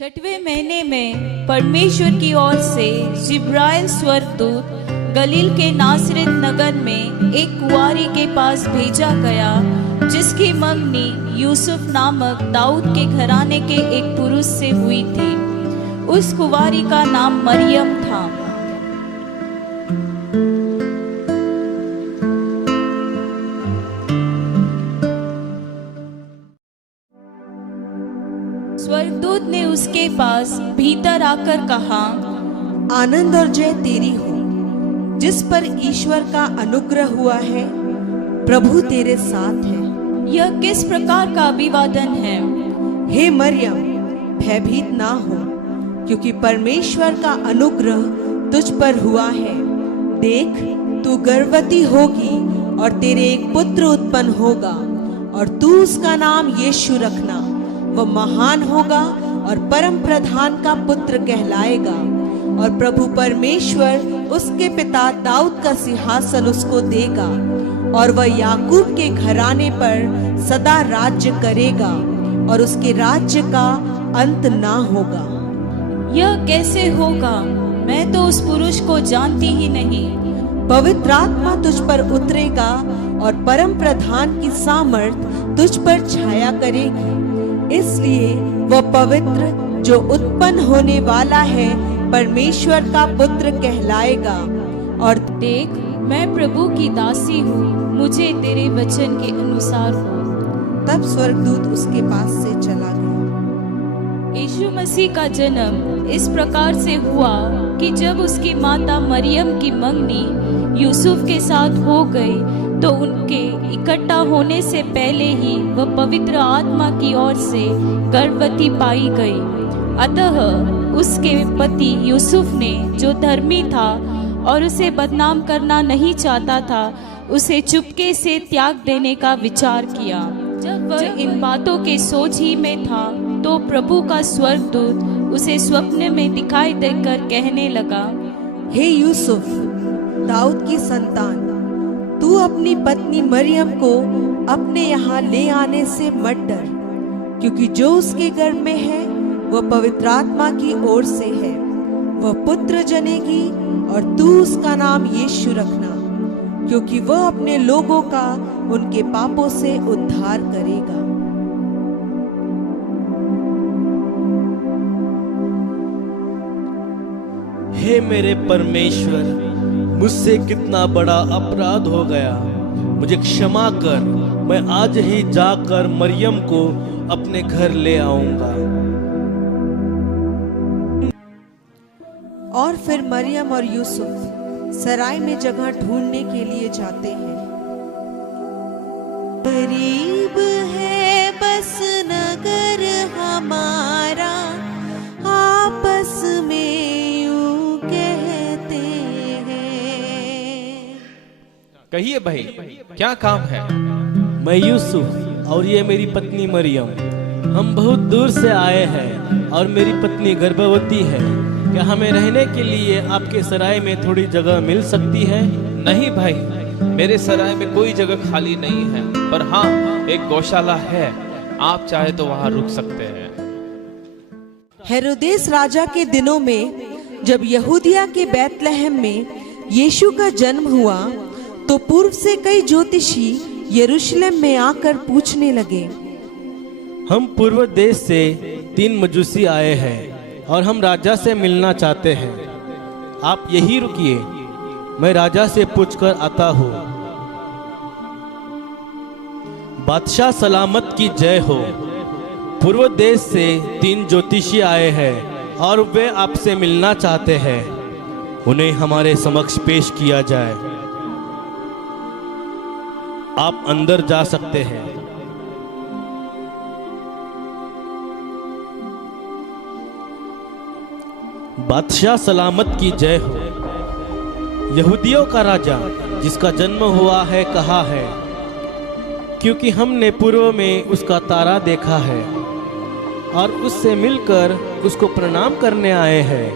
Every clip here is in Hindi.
छठवें महीने में परमेश्वर की ओर से जिब्राइल स्वर्गदूत गलील के नासरत नगर में एक कुंवारी के पास भेजा गया, जिसकी मंगनी यूसुफ नामक दाऊद के घराने के एक पुरुष से हुई थी। उस कुंवारी का नाम मरियम था। स्वर्गदूत ने उसके पास भीतर आकर कहा, आनंद और जय तेरी हो, जिस पर ईश्वर का अनुग्रह हुआ है, प्रभु तेरे साथ है। यह किस प्रकार का अभिवादन है? हे मरियम, भयभीत ना हो, क्योंकि परमेश्वर का अनुग्रह तुझ पर हुआ है। देख, तू गर्भवती होगी और तेरे एक पुत्र उत्पन्न होगा, और तू उसका नाम यीशु रखना। वह महान होगा और परम प्रधान का पुत्र कहलाएगा, और प्रभु परमेश्वर उसके पिता दाऊद का सिंहासन उसको देगा, और वह याकूब के घराने पर सदा राज्य करेगा, और उसके राज्य का अंत ना होगा। यह कैसे होगा? मैं तो उस पुरुष को जानती ही नहीं। पवित्र आत्मा तुझ पर उतरेगा, और परम प्रधान की सामर्थ तुझ पर छाया करेगी। इसलिए वह पवित्र जो उत्पन्न होने वाला है परमेश्वर का पुत्र कहलाएगा। और देख, मैं प्रभु की दासी हूँ, मुझे तेरे वचन के अनुसार हो। तब स्वर्गदूत उसके पास से चला गया। यीशु मसीह का जन्म इस प्रकार से हुआ कि जब उसकी माता मरियम की मंगनी यूसुफ के साथ हो गई, तो उनके इकट्ठा होने से पहले ही वह पवित्र आत्मा की ओर से गर्भवती पाई गई। अतः उसके पति यूसुफ ने, जो धर्मी था और उसे बदनाम करना नहीं चाहता था, उसे चुपके से त्याग देने का विचार किया। जब वह इन बातों के सोच ही में था, तो प्रभु का स्वर्गदूत उसे स्वप्न में दिखाई देकर कहने लगा, हे यूसुफ, दाऊद की संतान, तू अपनी पत्नी मरियम को अपने यहाँ ले आने से मत डर, क्योंकि जो उसके गर्भ में है वह पवित्र आत्मा की ओर से है। वह पुत्र जनेगी, और तू उसका नाम यीशु रखना, क्योंकि वह अपने लोगों का उनके पापों से उद्धार करेगा। हे मेरे परमेश्वर, मुझसे कितना बड़ा अपराध हो गया, मुझे क्षमा कर। मैं आज ही जाकर मरियम को अपने घर ले आऊंगा। और फिर मरियम और यूसुफ सराय में जगह ढूंढने के लिए जाते हैं। करीब है बस नगर हमारा, आपस में यूं कहते हैं। कहिए भाई, क्या काम है? मैं यूसुफ और ये मेरी पत्नी मरियम, हम बहुत दूर से आए हैं और मेरी पत्नी गर्भवती है। क्या हमें रहने के लिए आपके सराय में थोड़ी जगह मिल सकती है? नहीं भाई, मेरे सराय में कोई जगह खाली नहीं है, पर हाँ, एक गौशाला है, आप चाहे तो वहाँ रुक सकते हैं। हेरोदेस राजा के दिनों में जब यहूदिया के बैतलहम में यीशु का जन्म हुआ, तो पूर्व से कई ज्योतिषी यरूशलेम में आकर पूछने लगे, हम पूर्व देश से 3 मजूसी आए हैं और हम राजा से मिलना चाहते हैं। आप यही रुकिए, मैं राजा से पूछकर आता हूँ। बादशाह सलामत की जय हो। पूर्व देश से 3 ज्योतिषी आए हैं और वे आपसे मिलना चाहते हैं। उन्हें हमारे समक्ष पेश किया जाए। आप अंदर जा सकते हैं। बादशाह सलामत की जय हो। यहूदियों का राजा जिसका जन्म हुआ है कहा है, क्योंकि हमने पूर्व में उसका तारा देखा है और उससे मिलकर उसको प्रणाम करने आए हैं।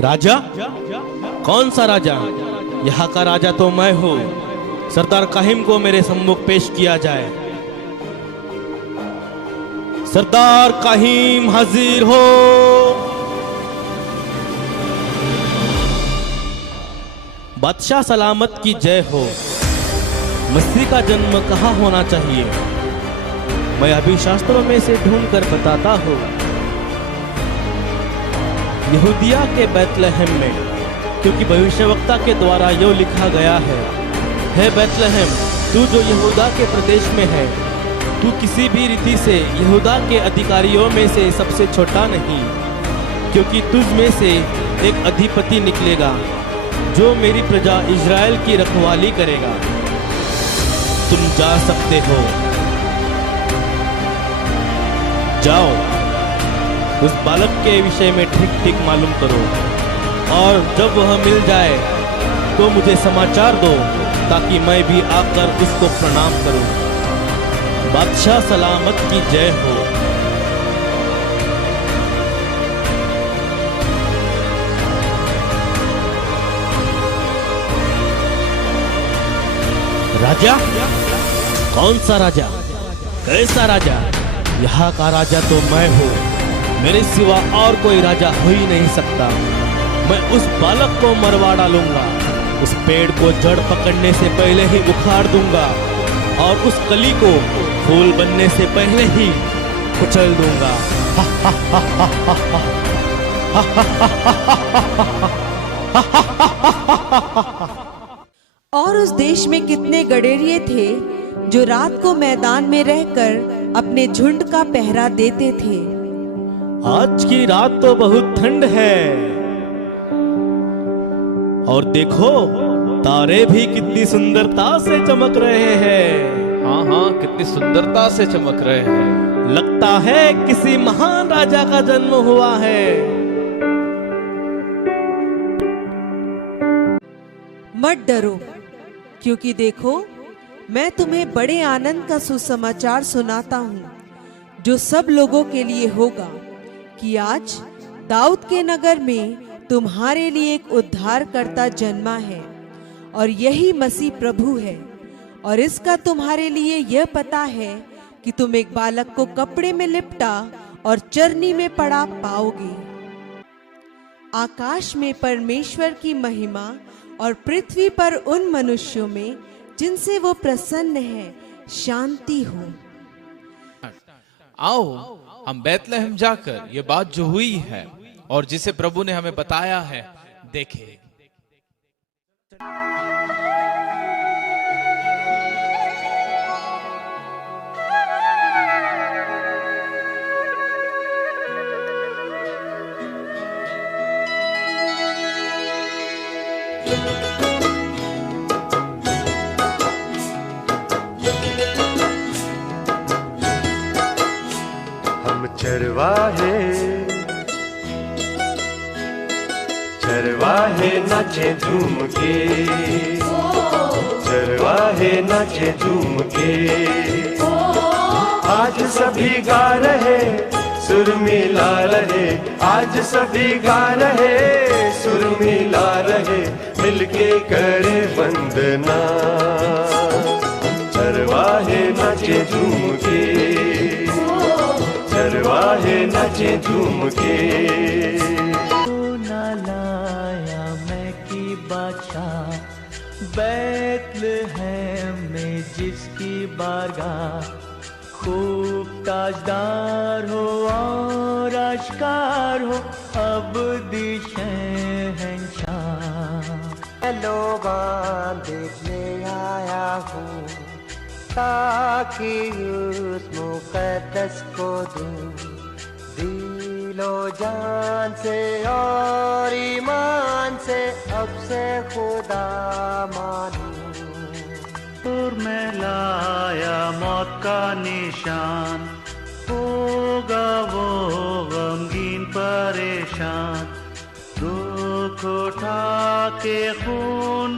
राजा? कौन सा राजा? यहाँ का राजा तो मैं हूँ। सरदार काहिम को मेरे सम्मुख पेश किया जाए। सरदार काहिम हाजिर हो। बादशाह सलामत की जय हो। मसीह का जन्म कहाँ होना चाहिए? मैं अभी शास्त्रों में से ढूंढ कर बताता हूँ। यहूदिया के बैतलहम में, क्योंकि भविष्यवक्ता के द्वारा यो लिखा गया है, हे बैतलहम, तू जो यहूदा के प्रदेश में है, तू किसी भी रीति से यहूदा के अधिकारियों में से सबसे छोटा नहीं, क्योंकि तुझ में से एक अधिपति निकलेगा जो मेरी प्रजा इज़राइल की रखवाली करेगा। तुम जा सकते हो, जाओ, उस बालक के विषय में ठीक ठीक मालूम करो, और जब वह मिल जाए तो मुझे समाचार दो, ताकि मैं भी आकर उसको प्रणाम करूं। बादशाह सलामत की जय हो। राजा? कौन सा राजा? कैसा राजा? यहाँ का राजा तो मैं हूँ, मेरे सिवा और कोई राजा हो ही नहीं सकता। मैं उस बालक को मरवा डालूंगा, उस पेड़ को जड़ पकड़ने से पहले ही उखाड़ दूंगा, और उस कली को फूल बनने से पहले ही कुचल दूंगा। और उस देश में कितने गडेरिये थे जो रात को मैदान में रहकर अपने झुंड का पहरा देते थे। आज की रात तो बहुत ठंड है, और देखो तारे भी कितनी सुंदरता से चमक रहे हैं। हाँ हाँ, कितनी सुंदरता से चमक रहे हैं। लगता है किसी महान राजा का जन्म हुआ है। मत डरो, क्योंकि देखो मैं तुम्हें बड़े आनंद का सुसमाचार सुनाता हूँ, जो सब लोगों के लिए होगा, कि आज दाऊद के नगर में तुम्हारे लिए एक उद्धारकर्ता जन्मा है, और यही मसीह प्रभु है। और इसका तुम्हारे लिए यह पता है कि तुम एक बालक को कपड़े में लिपटा और चरनी में पड़ा पाओगे। आकाश में परमेश्वर की महिमा और पृथ्वी पर उन मनुष्यों में जिनसे वो प्रसन्न है शांति हो। आओ हम बैतलहम जाकर ये बात जो हुई है और जिसे प्रभु ने हमें बताया है देखें। चरवाहे नाचे झूम के, चरवाहे नाचे झूम के। आज सभी गा रहे सुर मिला रहे, आज सभी गा रहे सुर मिला रहे, मिलके करे वंदना। चरवाहे नाचे झूम के, चरवाहे नाचे झूम के। बैतलहम में जिसकी बारगाह खूब ताजदार हो और आश्कार हो अब शहंशाह। लोगा देखने आया हूँ ताकि उस मुकद्दस को दूं दिलो जान से और ईमान से, अब से खुदा मानूं। और मैं लाया मौत का निशान, होगा वो गमगीन परेशान, दुख उठा के खून